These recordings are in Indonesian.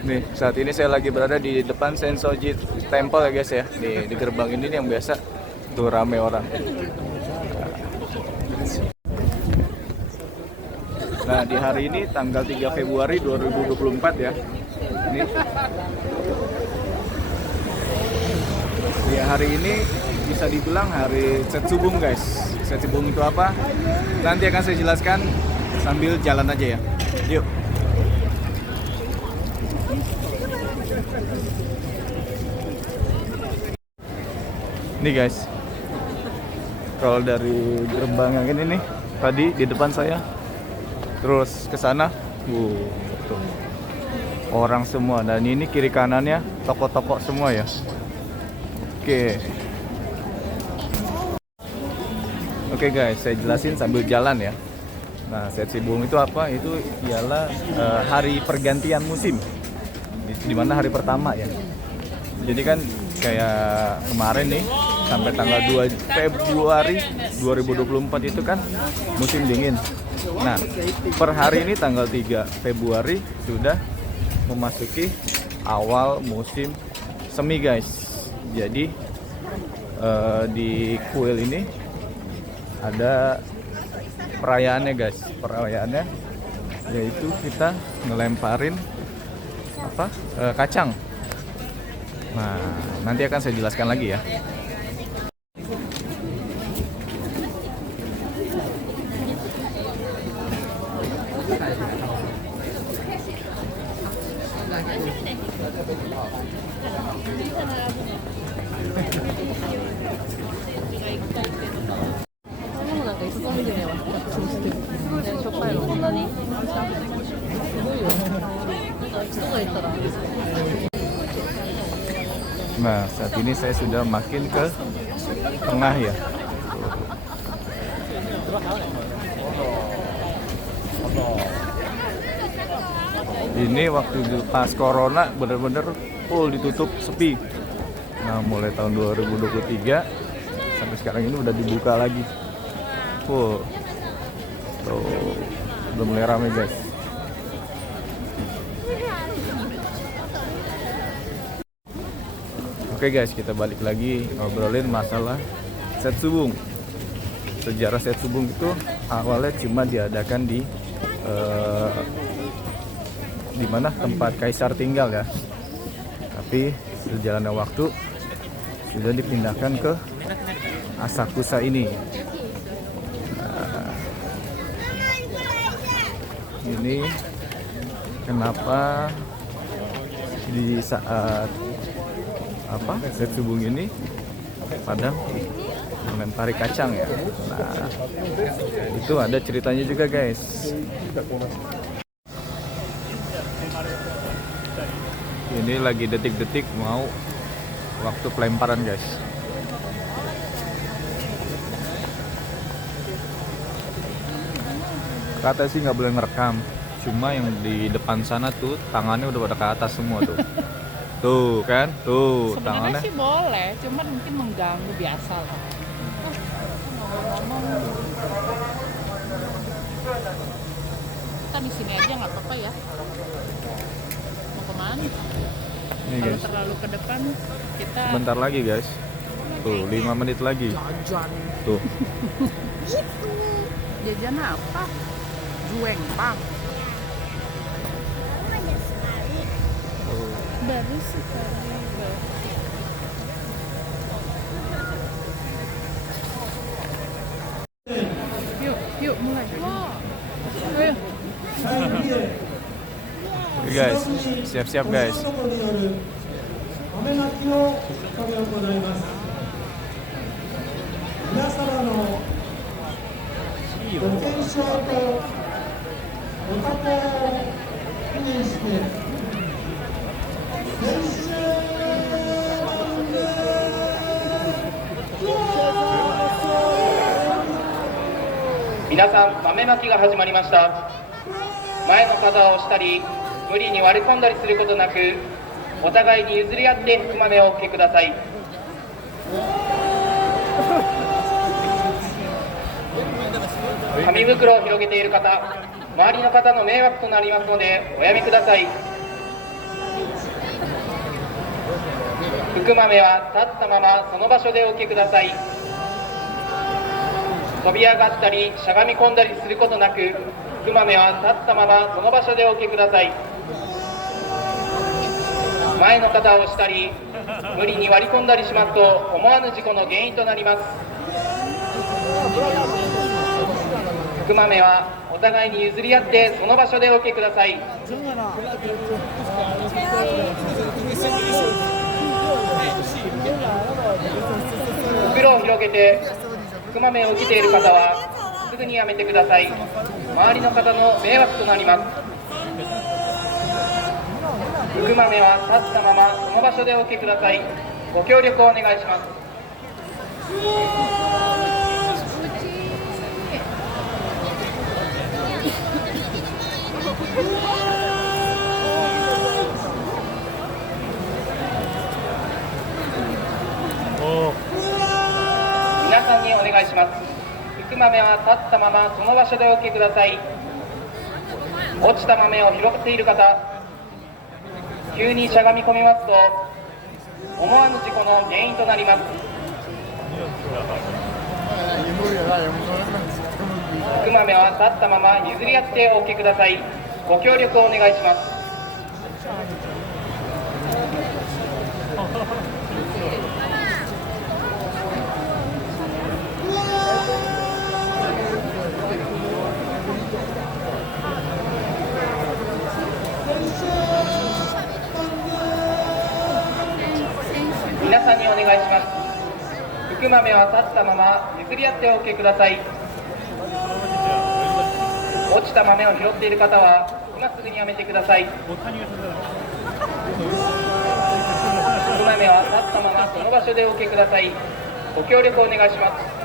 Nih, saat ini saya lagi berada di depan Sensoji Temple ya guys ya. Di gerbang ini nih yang biasa tuh rame orang. Nah, di hari ini tanggal 3 Februari 2024 ya. Ini di hari ini bisa dibilang hari Setsubung guys. Setsubung itu apa? Nanti akan saya jelaskan sambil jalan aja ya. Yuk. Nih guys, kalau dari gerbang yang ini nih, tadi di depan saya, terus ke sana, tuh, orang semua. Dan ini kiri kanannya toko-toko semua ya. Oke guys, saya jelasin sambil jalan ya. Nah, Setsubung itu apa? Itu ialah hari pergantian musim, di mana hari pertama ya. Jadi kan kayak kemarin nih sampai tanggal 2 Februari 2024 itu kan musim dingin. Nah, per hari ini tanggal 3 Februari sudah memasuki awal musim semi guys. Jadi di kuil ini ada perayaannya guys. Perayaannya yaitu kita ngelemparin kacang. Nah, nanti akan saya jelaskan lagi ya. Nah, saat ini saya sudah makin ke tengah ya. Ini waktu pas corona bener-bener full ditutup, sepi. Nah, mulai tahun 2023 sampai sekarang ini udah dibuka lagi full. Tuh, udah mulai rame guys. Oke guys, kita balik lagi ngobrolin masalah Setsubung. Sejarah Setsubung itu awalnya cuma diadakan di mana tempat kaisar tinggal ya. Tapi sejalannya waktu sudah dipindahkan ke Asakusa ini. Nah, ini kenapa di saat Setsubung ini pada melempari kacang ya. Nah, itu ada ceritanya juga guys. Ini lagi detik-detik mau waktu pelemparan guys. Kata sih nggak boleh ngerekam. Cuma yang di depan sana tuh tangannya udah pada ke atas semua tuh. Tuh kan, tuh sebenarnya tangannya. Sih boleh, cuman mungkin mengganggu biasa lah. Ngomong-ngomong, kita di sini aja nggak apa-apa ya. Mau kemana? Nih Kalau guys, terlalu ke depan kita bentar lagi guys. Tuh 5 menit lagi. jajan. Tuh. Jajan apa? Jueng bang. Baru sekali. Yuk mulai. Ayo. Oke guys, siap-siap guys. Minasan, 豆まきが始まりました。前の方を押したり、無理に割り込んだりすることなく、お互いに譲り合って豆をお受けください。紙袋を広げている方、周りの方の迷惑となりますのでおやめください。福豆は立ったままその場所でお受けください。飛び上がったりしゃがみ込んだりすることなく、福豆は立ったままその場所でお受けください。前の肩を押したり無理に割り込んだりしますと思わぬ事故の原因となります。福豆はお互いに譲り合ってその場所でお受けください。袋を広げて福豆を受けている方はすぐにやめてください。周りの方の迷惑となります。福豆は立ったままその場所でお受けください。ご協力をお願いします。皆さんにお願いします。福豆は立ったままその場所でお受けください。落ちた豆を拾っている方、急にしゃがみ込みますと思わぬ事故の原因となります。福豆は立ったまま譲り合ってお受けください。ご協力をお願いします。皆さんにお願いします。福豆は立ったまま譲り合ってお受けください。落ちた豆を拾っている方は今すぐにやめてください。福豆は立ったままその場所でお受けください。ご協力をお願いします。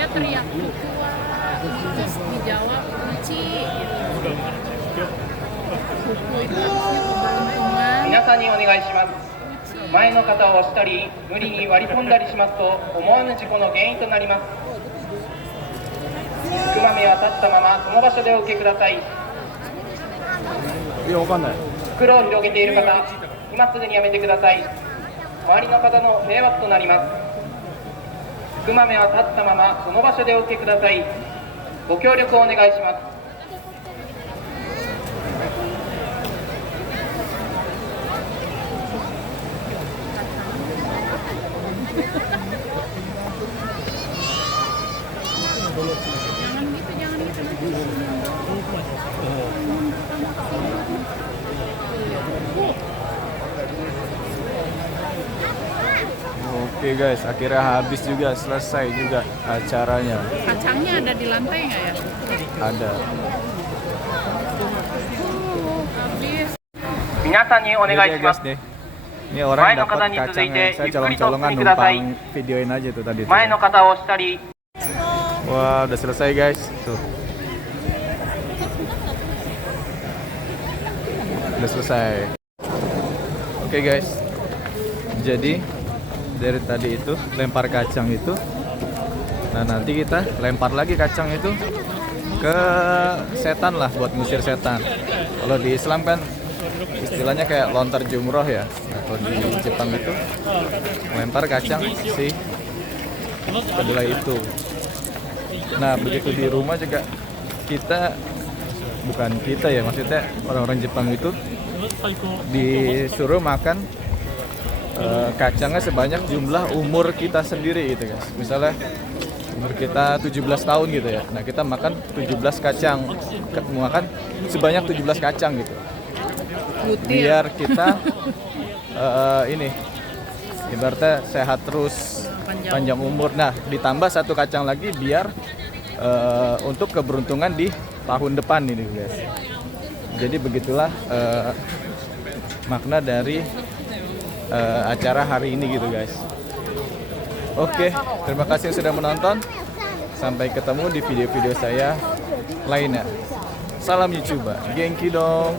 Dia teriak keluar, terus dijawab kunci. Kuku itu harusnya keberuntungan. 皆さんにお願いします。前の肩を押したり無理に割り込んだりしますと思わぬ事故の原因となります。福豆は立ったままその場所でお受けください。いや、わかんない。袋を広げている方、今すぐにやめてください。周りの方の迷惑となります。福豆は立ったままその場所でお受けください。ご協力をお願いします。Jangan gitu, Oke guys, akhirnya habis juga, selesai juga acaranya. Kacangnya ada di lantai nggak ya? Ada. Habis. 皆さんにお願いします。 Nih. Ini orang dapat kacangnya, saya colong-colongan numpang videoin aja tuh tadi. 前の肩を押したり Wah, udah selesai guys. Tuh. Udah selesai. Oke guys. Jadi dari tadi itu lempar kacang itu. Nah, nanti kita lempar lagi kacang itu ke setan lah, buat ngusir setan. Kalau di Islam kan istilahnya kayak lontar jumroh ya. Nah, kalau di Jepang itu lempar kacang si kedelai itu. Nah, begitu di rumah juga kita, bukan kita ya, maksudnya orang-orang Jepang itu disuruh makan kacangnya sebanyak jumlah umur kita sendiri gitu guys. Misalnya umur kita 17 tahun gitu ya. Nah, kita makan 17 kacang. Makan sebanyak 17 kacang gitu. Biar kita ini ibaratnya sehat terus, panjang umur. Nah, ditambah satu kacang lagi biar untuk keberuntungan di tahun depan ini guys. Jadi begitulah makna dari acara hari ini gitu guys. Oke, terima kasih yang sudah menonton. Sampai ketemu di video-video saya lainnya. Salam YouTuber, Genki dong.